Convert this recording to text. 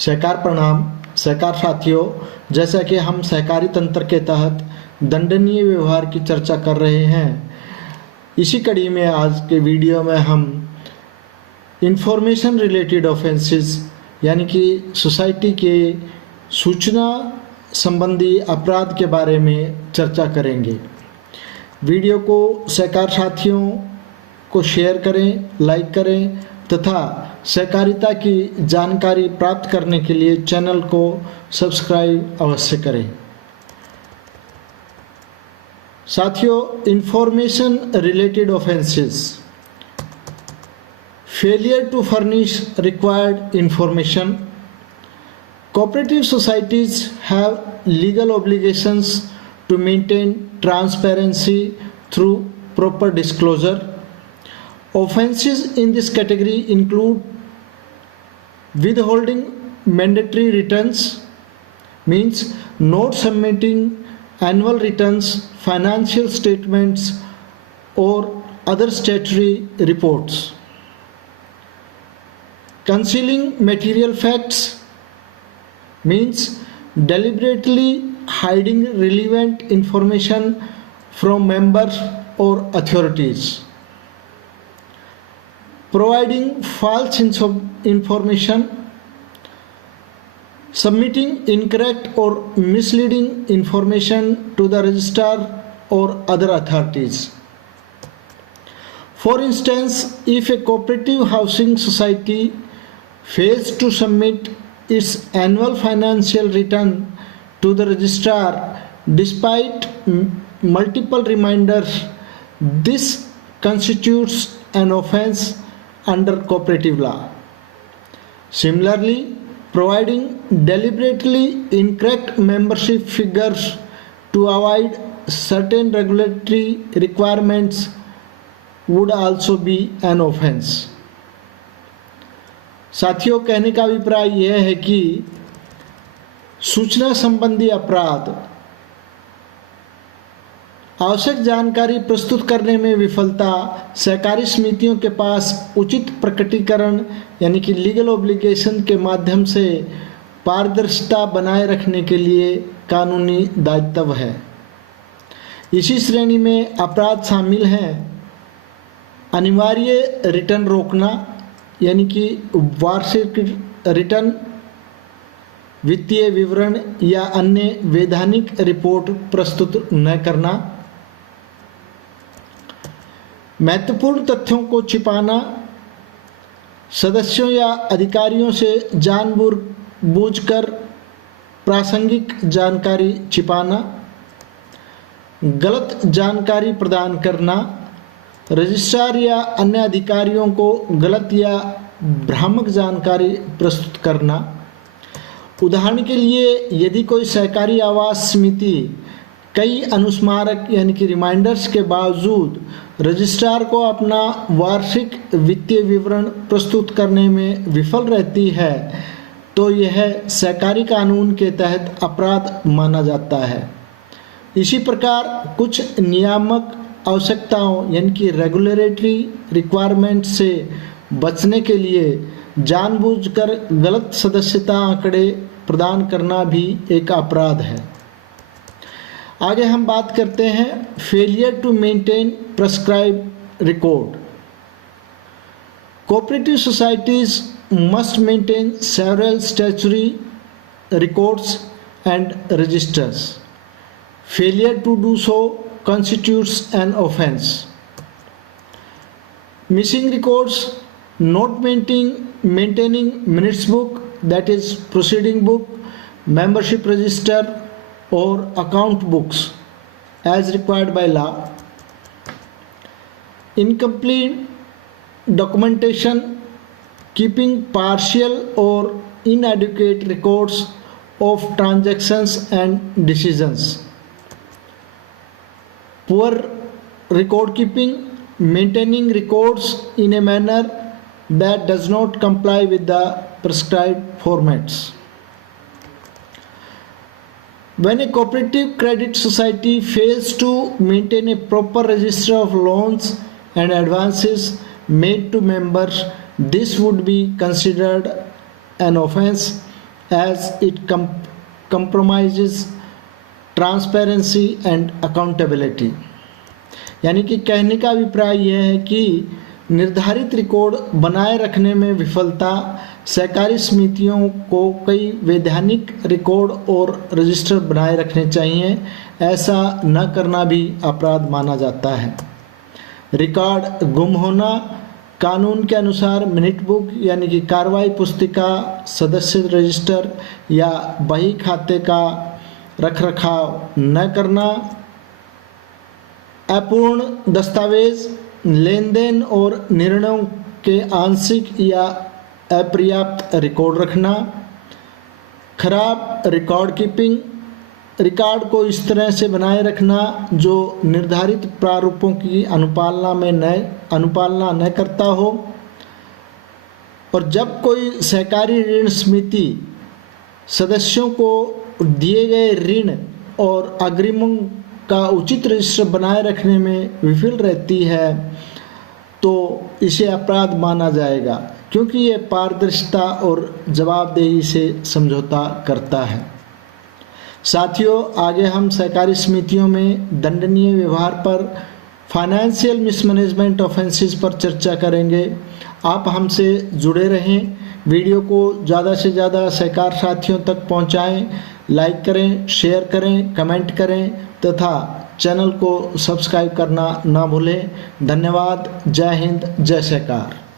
सहकार प्रणाम। सहकार साथियों, जैसा कि हम सहकारी तंत्र के तहत दंडनीय व्यवहार की चर्चा कर रहे हैं, इसी कड़ी में आज के वीडियो में हम इंफॉर्मेशन रिलेटेड ऑफेंसेस यानी कि सोसाइटी के सूचना संबंधी अपराध के बारे में चर्चा करेंगे। वीडियो को सहकार साथियों को शेयर करें, लाइक करें तथा सहकारिता की जानकारी प्राप्त करने के लिए चैनल को सब्सक्राइब अवश्य करें। साथियों, information related offences: failure to furnish required information. Cooperative societies have legal obligations to maintain transparency through proper disclosure. Offenses in this category include withholding mandatory returns, means not submitting annual returns, financial statements, or other statutory reports. Concealing material facts, means deliberately hiding relevant information from members or authorities. Providing false information, submitting incorrect or misleading information to the registrar or other authorities. For instance, if a cooperative housing society fails to submit its annual financial return to the registrar despite multiple reminders, this constitutes an offense under cooperative law. Similarly, providing deliberately incorrect membership figures to avoid certain regulatory requirements would also be an offense. साथियों, कहने का अभिप्राय यह है कि सूचना संबंधी अपराध आवश्यक जानकारी प्रस्तुत करने में विफलता सहकारी समितियों के पास उचित प्रकटीकरण यानी कि लीगल ऑब्लिगेशन के माध्यम से पारदर्शिता बनाए रखने के लिए कानूनी दायित्व है। इसी श्रेणी में अपराध शामिल हैं अनिवार्य रिटर्न रोकना यानी कि वार्षिक रिटर्न, वित्तीय विवरण या अन्य वैधानिक रिपोर्ट प्रस्तुत न करना, महत्वपूर्ण तथ्यों को छिपाना, सदस्यों या अधिकारियों से जानबूझकर प्रासंगिक जानकारी छिपाना, गलत जानकारी प्रदान करना, रजिस्ट्रार या अन्य अधिकारियों को गलत या भ्रामक जानकारी प्रस्तुत करना। उदाहरण के लिए, यदि कोई सहकारी आवास समिति कई अनुस्मारक यानी कि रिमाइंडर्स के बावजूद रजिस्ट्रार को अपना वार्षिक वित्तीय विवरण प्रस्तुत करने में विफल रहती है, तो यह सहकारी कानून के तहत अपराध माना जाता है। इसी प्रकार कुछ नियामक आवश्यकताओं यानी कि रेगुलेटरी रिक्वायरमेंट से बचने के लिए जानबूझकर गलत सदस्यता आंकड़े प्रदान करना भी एक अपराध है। आगे हम बात करते हैं failure to maintain prescribe record. Cooperative societies must maintain several statutory records and registers. Failure to do so constitutes an offense. Missing records, not maintaining minutes book, that is proceeding book, membership register or account books as required by law. Incomplete documentation, keeping partial or inadequate records of transactions and decisions. Poor record keeping, maintaining records in a manner that does not comply with the prescribed formats. When a cooperative credit society fails to maintain a proper register of loans and advances made to members, this would be considered an offense as it compromises transparency and accountability. यानी कि कहने का अभिप्राय यह है कि निर्धारित record बनाए रखने में विफलता सहकारी समितियों को कई वैधानिक रिकॉर्ड और रजिस्टर बनाए रखने चाहिए, ऐसा न करना भी अपराध माना जाता है। रिकॉर्ड गुम होना, कानून के अनुसार मिनट बुक यानी कि कार्रवाई पुस्तिका, सदस्य रजिस्टर या बही खाते का रखरखाव न करना, अपूर्ण दस्तावेज, लेन देन और निर्णयों के आंशिक या अपर्याप्त रिकॉर्ड रखना, खराब रिकॉर्ड कीपिंग, रिकॉर्ड को इस तरह से बनाए रखना जो निर्धारित प्रारूपों की अनुपालना न करता हो। और जब कोई सहकारी ऋण समिति सदस्यों को दिए गए ऋण और अग्रिमों का उचित रजिस्टर बनाए रखने में विफल रहती है तो इसे अपराध माना जाएगा, क्योंकि ये पारदर्शिता और जवाबदेही से समझौता करता है। साथियों, आगे हम सहकारी समितियों में दंडनीय व्यवहार पर, फाइनेंशियल मिसमैनेजमेंट ऑफेंसेस पर चर्चा करेंगे। आप हमसे जुड़े रहें, वीडियो को ज़्यादा से ज़्यादा सहकार साथियों तक पहुंचाएं, लाइक करें, शेयर करें, कमेंट करें तथा चैनल को सब्सक्राइब करना ना भूलें। धन्यवाद। जय हिंद, जय सहकार।